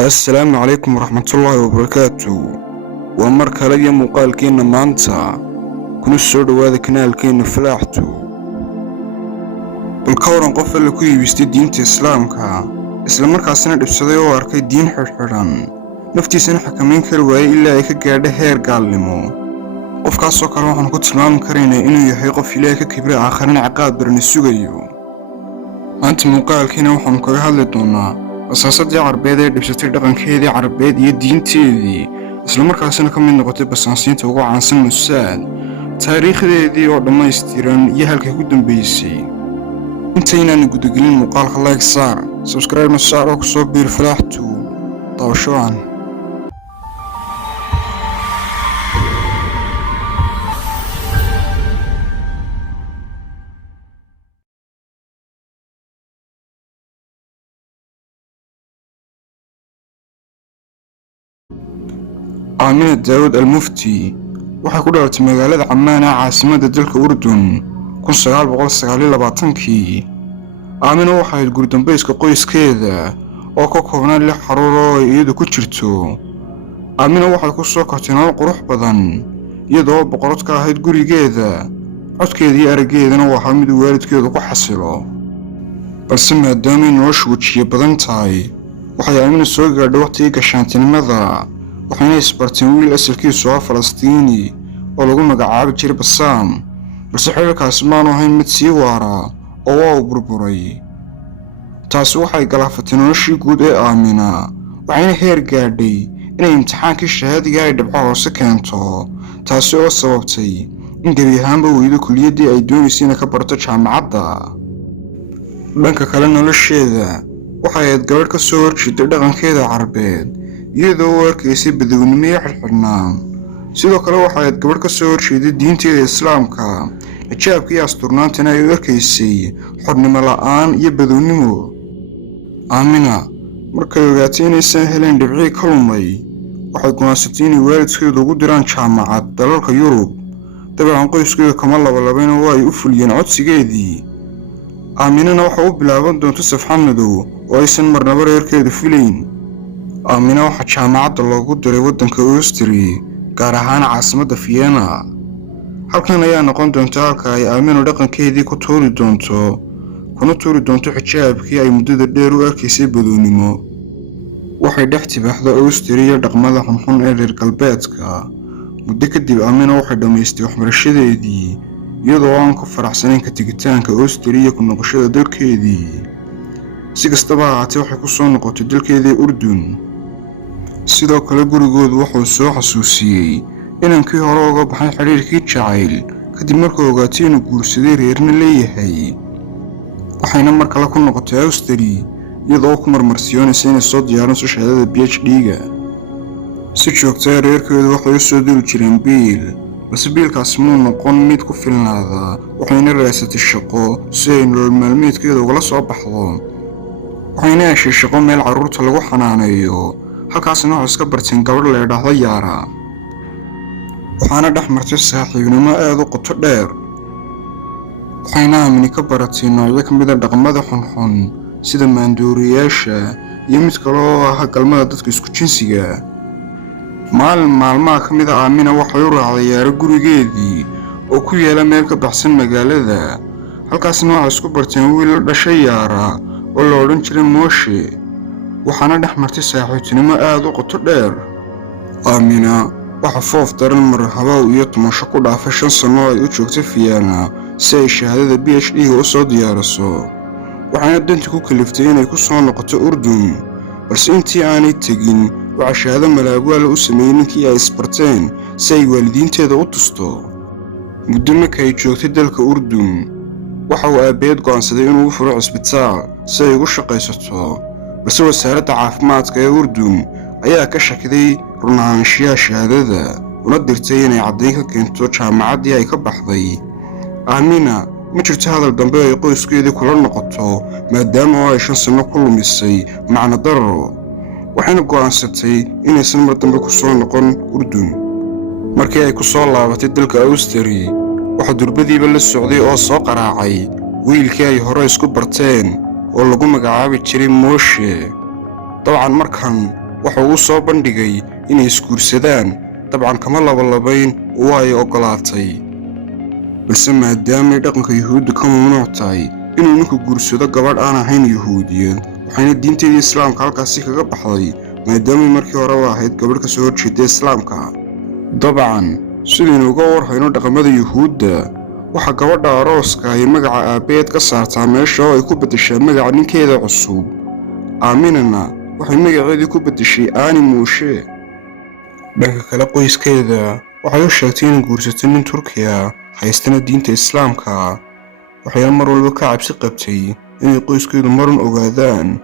السلام عليكم ورحمة الله وبركاته. ومرك لي مقال كينا مانتا كن السود وهذا كنال كينا فلاحتو بالكورن قفل لكي بيستي دين إسلام إسلام مركا سنة بسدي واركي دين حرحران نفتي سنة حكمين كالواي إلا إيكا قاعدة هير قالمو قفكا سوكر وحن كنت سلام كرينا إنو يحيق في إلايكا كبير آخرين عقاد برن السوغيو أنت مقال كينا وحن كويهالي دونا أساسات عربية دبستي dhaqankeedii عربية iyo diinteedii isla markaasina ka mid noqotay basaasiinta ugu caansan Musaad taariikhdeedii oo dhammaystiran iyo halkay ku dambeysay intaynaan gudagelin muuqaalka like saar subscribe saar oo ku soo biir falaxtu dawshaan آمنة داود المفتي waxay ku dhalatay magaalada Ammaan caasimada dalka Urdun 1929kii Aamina waxay ahayd gurdambayska qoyskeeda oo ka koobnaa 6 xaruur oo iyadu ku jirto Aamina waxay ku soo kortay nolol qurux badan iyadoo boqorad ka ahayd gurigeeda codkeedii arageedana waxa mid waalidkeedu ku xasilo balse maadaama noloshu wajiye badan tahay waxay Aamina soo gaadhay waqtigii gashaantinimada waxayna isbarteen wiil asalkiisu ah Falastiini oo lagu magacaabo jiray Bassam balse xiriirkaasi ma ahayn mid sii waara oo waa burburay taasi waxay galaafatay noloshii guud ee Aamina waxayna heer gaadhay inay imtixaankii shahaadiga ay dhibco hoose keento taasi oo sababtay in gebi ahaanba weydo kulliyadii ay doonaysay inay ka barto jaamacadda dhanka kale nolosheeda waxay ahayd gabadh ka soo horjeeday dhaqankeeda Carabeed iyadoo warkaysay badawnimo iyo xirxirnaan sidoo kale waxay ahayd gabadh ka soo horjeeday diinteeda Islaamka xijaabka iyo asturnaantana ay warkaysay xornimo la'aan iyo badawnimo Aamina markay ogaatay inaysan helin dhibci ka lumay waxay go'aansatay inay waalidkeedu ugu diraan jaamacad dalalka Yurub dabcan qoyskeedu kama labalabayn oo ay u fuliyeen codsigeedii Aaminana waxa uu bilaaban doonto safxad madow oo aysan marnaba reerkeedu filayn Aamina waxa jaamacadda loogu diray waddanka Austria gaar ahaan caasimadda Vienna halkan ayaa noqon doonta halka ay Aamina dhaqankeedii ku tuuri doonto xijaabkii ay muddada dheer u arkaysay badownimo waxay dhex tibaaxday Austria dhaqamada xunxun ee reer galbeedka muddo kadib Aamina waxay dhamaystay waxbarashadeedii iyadoo aan ku faraxsanayn ka tigitaanka Austria ku noqoshada dalkeedii si kastaba ha ahaatee waxay ku soo noqotay dalkeedii Urdun sidoo kale gurigoodu wuxuu soo xasuusiyay inankii hore uga baxay xiriirkii jacayl kadib markuu ogaatay inuu guursaday reerna leeyahay waxayna mar kale ku noqotay Austria iyadoo ku marmarsiyoonaysa inay soo diyaarinayso shahaadada PhD-ga si joogto ah reerkeedu waxay u soo diri jireen biil balse biilkaasi muu noqon mid ku filnaada waxayna raadsatay shaqo si ay nolol maalmeedkeeda ugala soo baxdo waxayna heshay shaqo meel carruurta lagu xanaaneeyo halkaasna waxay iska barteen gabadh la yidhaahdo Yaara waxaana dhex martay saaxiibnimo aad u qoto dheer waxayna Aamina ka baratay noocyo ka mid ah dhaqamada xunxun sida maandooriyaasha iyo mid kale oo ah galmada dadka isku jinsiga maalmaha ka mid ah Aamina waxay u raacday Yaara gurigeedii oo ku yaala meel ka baxsan magaalada halkaasna waxay isku barteen wiil la dhashay Yaara oo la odhan jiray Moshe waxaana dhex martay saaxiibtinimo aad u qoto dheer Aamina waxa foof daran marhabow iyo tumasho ku dhaafay 5 sano ay u joogtay Vienna si ay shahaadada PhD-ga u soo diyaariso waxaana danti ku kaliftay inay ku soo noqoto Urdun balse intii aanay tegin waxa shahaado malaa'ig u sameeyay ninkii ay isbarteen si ay waalidiinteeda u tusto muddo markay ay joogtay dalka Urdun waxa uu aabeed go'aansaday inuu u furo cisbitaal si ay ugu shaqaysato balse wasaaradda caafimaadka ee Urdun ayaa ka shakiday run ahaanshiyaha shahaadada una dirtay inay caddayn ka keento jaamacaddii ay ka baxday Aamina ma jirto hadal dambe ay qoyskeedii kula noqoto maadaama ay 5 sano ku lumisay macna darro waxayna go'aansatay inaysan mar dambe ku soo noqon Urdun markii ay ku soo laabatay dalka Austria waxa durbadiiba la socday oo soo qaraacay wiilkii ay hore isku barteen oo lagu magacaabi jiray Moshe طبعا markan waxa uu soo bandhigay inay isguursadaan. dabcan kama labalabayn oo ay ogolaatay, balse maadaamay dhaqanka yuhuudda ka mamnuuc tahay inuu ninku guursado gabadh aan ahayn yuhuudiyad, waxayna diinteedii islaamka halkaasi kaga baxday maadaamay markii horeba ahayd gabadh ka soo horjeeda islaamka. dabcan sidaynu uga warhayno dhaqamada yuhuudda, waxaa gabadha arooska ay magaca aabbeed ka saartaa meesha oo ay ku beddeshaa magaca ninkeeda cusub. aaminana waxay magaceedii ku beddeshay aani muushe. dhanka kale qoyskeeda waxay u sheegtay inay guursato nin Turkiya haystana diinta islaamka, waxayna mar walba ka cabsi qabtay inay qoyskeedu marun ogaadaan.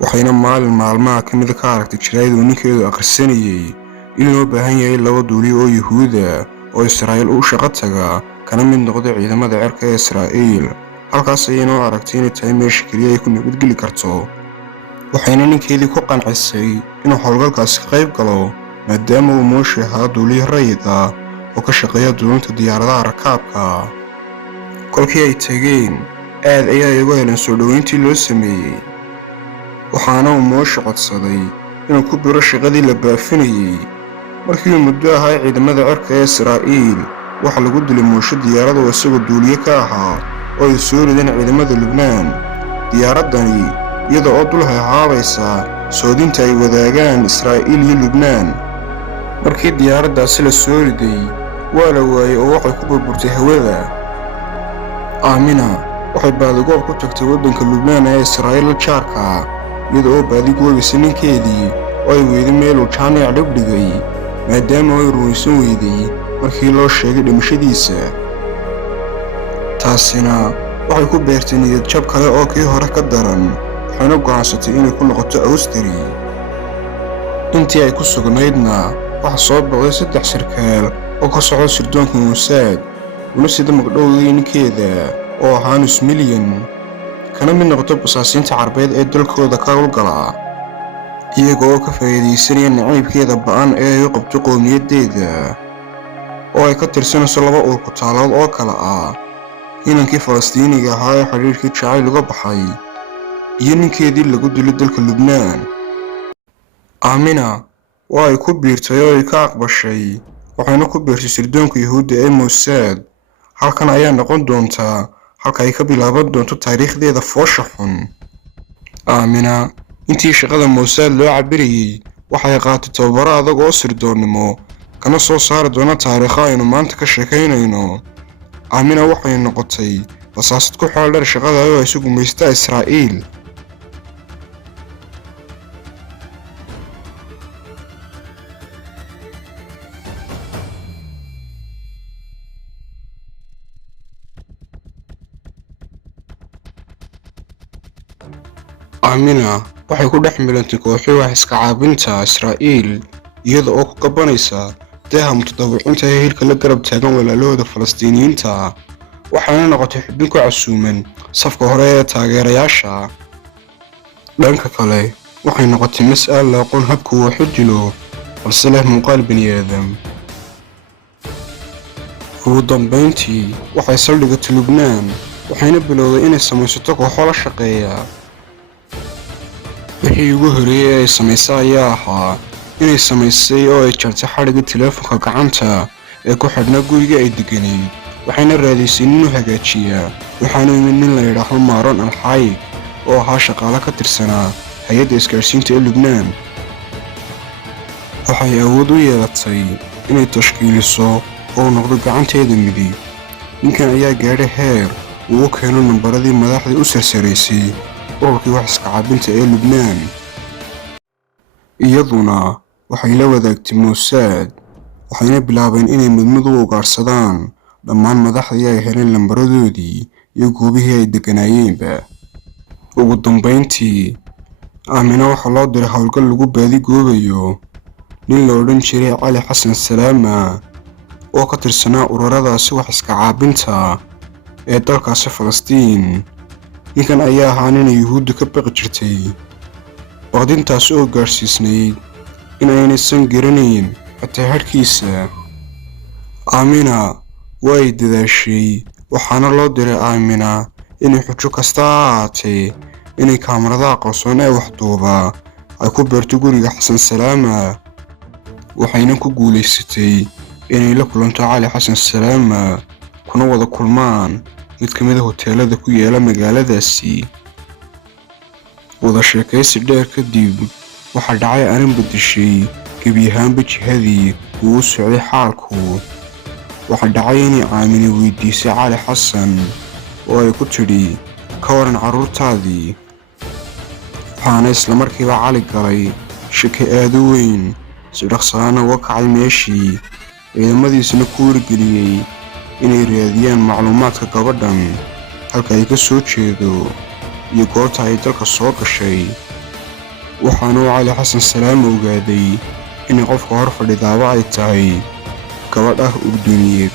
waxayna maalin maalmaha ka mida ka aragtay jaraa'id uu ninkeedu akhrisanayay in loo baahan yahay 2 duuliye oo yuhuuda oo Israa'iil u shaqo taga kana mid noqda ciidamada cirka ee Israa'iil. halkaas ayayna u aragtay inay tahay meesha keliya ay ku nabadgeli karto, waxayna ninkeedii ku qancisay inuu howlgalkaasi ka qayb galo maadaama uu Moshe ahaa duuliye rayid ah oo ka shaqeeya duulinta diyaaradaha rakaabka. kolkii ay tageen aad ayay uga heleen soo dhoweyntii loo sameeyey, waxaana uu Moshe codsaday inuu ku biro shaqadii la baafinayay. markii uu muddo ahaa ciidamada cirka ee Israa'iil, waxa lagu dilay Moshe diyaarad oo isagoo duuliye ka ahaa oo ay soo rideen ciidamada Lubnaan. diyaaradani iyada oo dul hehaabaysa soodinta ay wadaagaan Israa'iil iyo Lubnaan. markii diyaaraddaasi la soo riday waa la waayey oo waxay ku burburtay hawada. aamina waxay baadigoob ku tagtay waddanka Lubnaan ee Israa'iil la jaarka, iyada oo baadigoobaysa ninkeedii oo ay weyday meeluu jaamic dhigay maadaama ay rumaysan weyday markii loo sheegay dhimashadiisa. taasina waxay ku beertay niyad jab kale oo kii hore ka daran, waxayna go'aansatay inay ku noqoto Awstari. intii ay ku sugnaydna waxa soo booqday 3 sarkaal oo ka socda sirdoonka Mossad, una sida magdhowgii ninkeeda oo ahaa nus milyan, kana mid noqdo basaasiinta Carbeed ee dalkooda ka howlgala, iyaga oo ka faa'iidaysanaya nacaybkeeda ba'an ee ay u qabto qowmiyadeeda, oo ay ka tirsanayso 2 uur ku taalood oo kala ah inankii Falastiiniga ahaa ee xiriirkii jacayl uga baxay iyo ninkeedii lagu dilay dalka Lubnaan. aamina waa ay ku biirtay oo ay ka aqbashay, waxayna ku biirtay sirdoonka yuhuudda ee Mossad. halkan ayaa noqon doontaa halka ay ka bilaaban doonto taariikhdeeda foosha xun. aamina intii shaqada Mossad loo cabirayay waxay qaatay tababaro adag oo sirdoonnimo, kana soo saari doona taariikho aynu maanta ka sheekaynayno. aamina waxay noqotay basaasad ku xeel dheer shaqada oo ay gumaysta Israa'iil. aamina waxay ku dhex milantay kooxii wax iska caabinta Israa'iil, iyada oo ku qabanaysa daaha mutadawiciinta ee hilka la garab taagan walaalahooda Falastiiniyiinta, waxayna noqotay xubin ku casuuman safka hore ee taageerayaasha. dhanka kale waxay noqotay mas'al la aqoon habka uu wax u dilo, balse leh muuqaal bini'aadam. ugu dambayntii waxay saldhigatay Lubnaan, waxayna bilowday inay samaysato kooxo la shaqeeya. wixii ugu horreeyay ee ay samaysay ayaa ahaa inay samaysay oo ay jartay xadhigga teleefanka gacanta ee ku xidhnaa guriga ay degganayd, waxayna raadaysay nin u hagaajiya. waxaana yimid nin la yidhaahdo Maaron Alxaayib oo ahaa shaqaale ka tirsanaa hay-adda isgaarsiinta ee Lubnaan. waxay awood u yeelatay inay tashkiiliso oo noqdo gacanteeda midig. ninkan ayaa gaadhay heer uu u keeno nambaradii madaxdii u sarsaraysay ururkii wax iska caabinta ee Lubnaan. iyaduna waxay la wadaagtay Mossad, waxayna bilaabeen inay mid u ugaarsadaan dhammaan madaxdii ay heleen lambaradoodii iyo goobihii ay degganaayeenba. ugu dambayntii aamina waxaa loo diray howlgal lagu baadigoobayo nin la odhan jiray Cali Xasan Salaama oo ka tirsanaa ururadaasi wax iska caabinta ee dalkaasi Falastiin. ninkan ayaa ahaa nin yuhuudda ka baqi jirtay, baqdintaas oo gaarsiisnayd in aynaysan garanayn xitaa hadhkiisa. aamina waa ay dadaashay, waxaana loo diray aamina inay xujo kasta ha ahaatee inay kaamaradaha qarsoon ee wax duuba ay ku beerto guriga xasan salaama, waxayna ku guulaysatay inay la kulanto cali xasan salaama kuna wada kulmaan mid ka mid ah hoteelada ku yaala magaaladaasi. wada sheekaysi dheer kadib waxaa dhacay arrin beddeshay gebi ahaanba jihadii uu u socday xaalku. waxaa dhacay inay Aamina weydiisay cali xasan oo ay ku tidhi ka waran carruurtaadii, waxaana isla markiiba cali galay shaki aad u weyn, si dhaqsaana uga kacay meeshii, ciidamadiisana ku wargeliyey inay raadiyaan macluumaadka gabadhan, halka ay ka soo jeedo iyo goorta ay dalka soo gashay. waxaana uu cali xasan salaama ogaaday inay qofka hor fadhidaaba ay tahay gabadh ah Urduniyeed,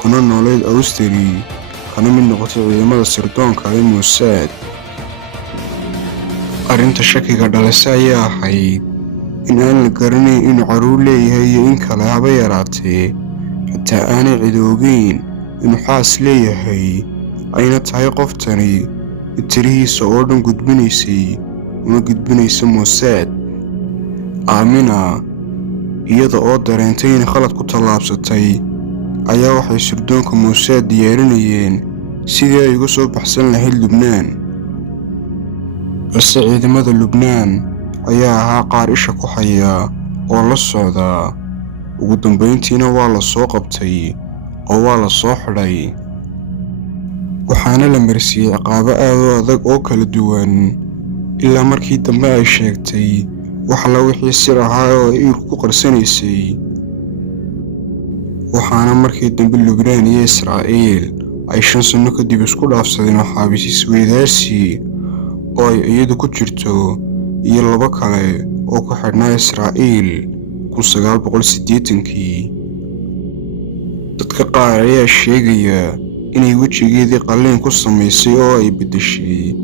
kuna nooleed Awstari, kana mid noqotay ciidamada sirdoonka ee Mossad. arrinta shakiga dhalisa ayaa ahayd in aan la garanayn inuu carruur leeyahay iyo in kale haba yaraatee, xitaa aanay cid ogeyn inuu xaas leeyahay, ayna tahay qoftani mid tirihiisa oo dhan gudbinaysay una gudbinaysa Mossad. Aamina iyada oo dareentay inay khalad ku tallaabsatay ayaa waxay sirdoonka Mossad diyaarinayeen sidii ay uga soo baxsan lahayd Lubnaan, balse ciidamada Lubnaan ayaa ahaa qaar isha ku haya oo la socda. ugu dambayntiina waa la soo qabtay oo waa la soo xidhay, waxaana la marsiiyey ciqaabo aad u adag oo kala duwan, ilaa markii dambe ay sheegtay wax alla wixii sir ahaa oo ay iirku ku qarsanaysay. waxaana markii dambe Lubnaan iyo Israa'iil ay 5 sano kadib isku dhaafsadeen maxaabiis isweydaarsi oo ay iyadu ku jirto iyo 2 kale oo ku xidhnaa Israa'iil 1980kii. dadka qaar ayaa sheegaya inay wejigeedii qalliin ku samaysay oo ay beddeshay,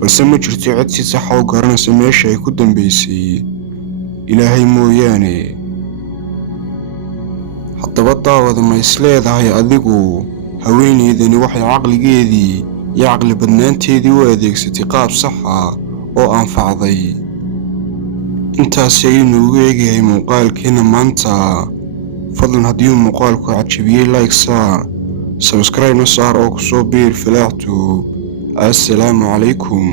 balse ma jirto cid si sax ah u garanaysa meesha ay ku dambaysay, Ilaahay mooyaane. haddaba daawada ma is leedahay adigu haweeneydani waxay caqligeedii iyo caqli badnaanteedii u adeegsatay qaab sax ah oo anfacday? intaasi ayaynu ugu eegahay muuqaalkeena maanta. fadlan haddii uu muuqaalku cajabiyey like saar, subscribe na saar oo kusoo biir Falaax Tube. assalaamu calaykum.